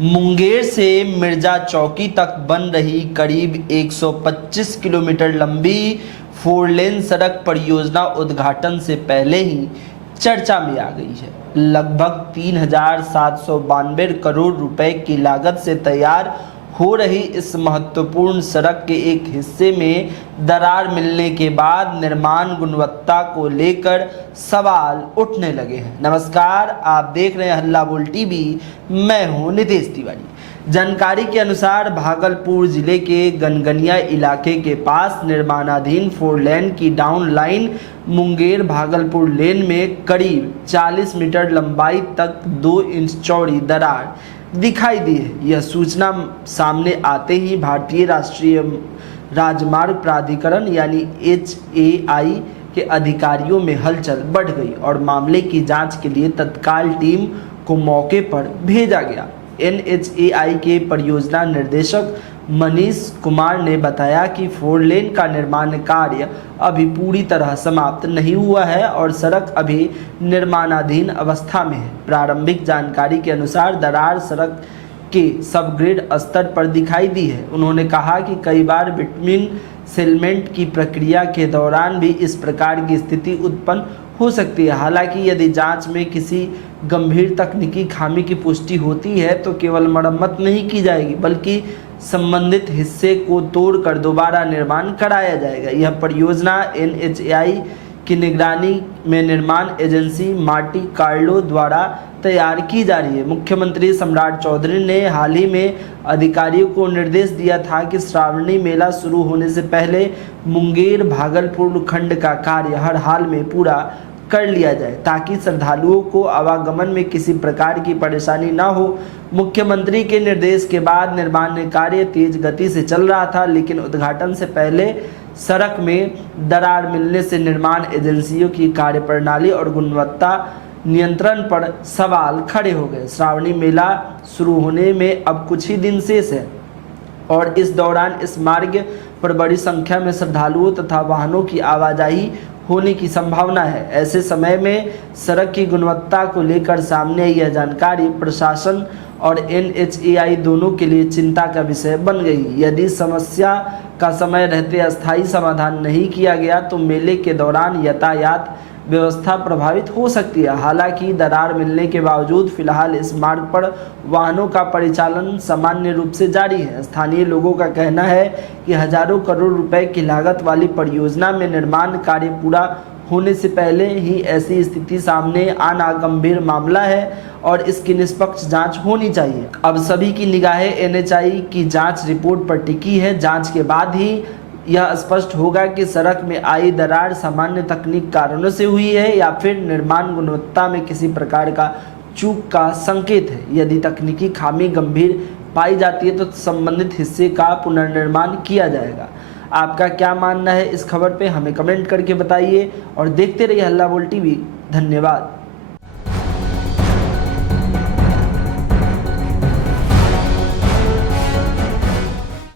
मुंगेर से मिर्जा चौकी तक बन रही करीब 125 किलोमीटर लंबी 4 लेन सड़क परियोजना उद्घाटन से पहले ही चर्चा में आ गई है। लगभग 3,792 करोड़ रुपए की लागत से तैयार हो रही इस महत्वपूर्ण सड़क के एक हिस्से में दरार मिलने के बाद निर्माण गुणवत्ता को लेकर सवाल उठने लगे हैं। नमस्कार, आप देख रहे हैं हल्ला बोल टीवी। मैं हूं नितेश तिवारी। जानकारी के अनुसार भागलपुर जिले के गनगनिया इलाके के पास निर्माणाधीन 4 लेन की डाउन लाइन मुंगेर भागलपुर लेन में करीब 40 मीटर लंबाई तक 2 इंच चौड़ी दरार दिखाई दी है। यह सूचना सामने आते ही भारतीय राष्ट्रीय राजमार्ग प्राधिकरण यानी HAI के अधिकारियों में हलचल बढ़ गई और मामले की जांच के लिए तत्काल टीम को मौके पर भेजा गया। NHAI के परियोजना निर्देशक मनीष कुमार ने बताया कि 4 लेन का निर्माण कार्य अभी पूरी तरह समाप्त नहीं हुआ है और सड़क अभी निर्माणाधीन अवस्था में है। प्रारंभिक जानकारी के अनुसार दरार सड़क के सबग्रेड स्तर पर दिखाई दी है। उन्होंने कहा कि कई बार बिटुमिन सेलमेंट की प्रक्रिया के दौरान भी इस प्रकार की स्थिति उत्पन्न हो सकती है। हालांकि यदि जांच में किसी गंभीर तकनीकी खामी की पुष्टि होती है तो केवल मरम्मत नहीं की जाएगी बल्कि संबंधित हिस्से को तोड़कर दोबारा निर्माण कराया जाएगा। यह परियोजना NHAI की निगरानी में निर्माण एजेंसी मार्टी कार्लो द्वारा तैयार की जा रही है। मुख्यमंत्री सम्राट चौधरी ने हाल ही में अधिकारियों को निर्देश दिया था कि श्रावणी मेला शुरू होने से पहले मुंगेर भागलपुर खंड का कार्य हर हाल में पूरा कर लिया जाए ताकि श्रद्धालुओं को आवागमन में किसी प्रकार की परेशानी न हो। मुख्यमंत्री के निर्देश के बाद निर्माण कार्य तेज गति से चल रहा था, लेकिन उद्घाटन से पहले सड़क में दरार मिलने से निर्माण एजेंसियों की कार्यप्रणाली और गुणवत्ता नियंत्रण पर सवाल खड़े हो गए। श्रावणी मेला शुरू होने में अब कुछ ही दिन शेष है और इस दौरान इस मार्ग पर बड़ी संख्या में श्रद्धालुओं तथा वाहनों की आवाजाही होने की संभावना है। ऐसे समय में सड़क की गुणवत्ता को लेकर सामने यह जानकारी प्रशासन और NHAI दोनों के लिए चिंता का विषय बन गई। यदि समस्या का समय रहते अस्थायी समाधान नहीं किया गया तो मेले के दौरान यातायात व्यवस्था प्रभावित हो सकती है। हालांकि दरार मिलने के बावजूद फिलहाल इस मार्ग पर वाहनों का परिचालन सामान्य रूप से जारी है। स्थानीय लोगों का कहना है कि हजारों करोड़ रुपए की लागत वाली परियोजना में निर्माण कार्य पूरा होने से पहले ही ऐसी स्थिति सामने आना गंभीर मामला है और इसकी निष्पक्ष जांच होनी चाहिए। अब सभी की निगाहें NHAI की जांच रिपोर्ट पर टिकी है। जांच के बाद ही यह स्पष्ट होगा कि सड़क में आई दरार सामान्य तकनीक कारणों से हुई है या फिर निर्माण गुणवत्ता में किसी प्रकार का चूक का संकेत है। यदि तकनीकी खामी गंभीर पाई जाती है तो संबंधित हिस्से का पुनर्निर्माण किया जाएगा। आपका क्या मानना है इस खबर पे हमें कमेंट करके बताइए और देखते रहिए हल्ला बोल टीवी। धन्यवाद।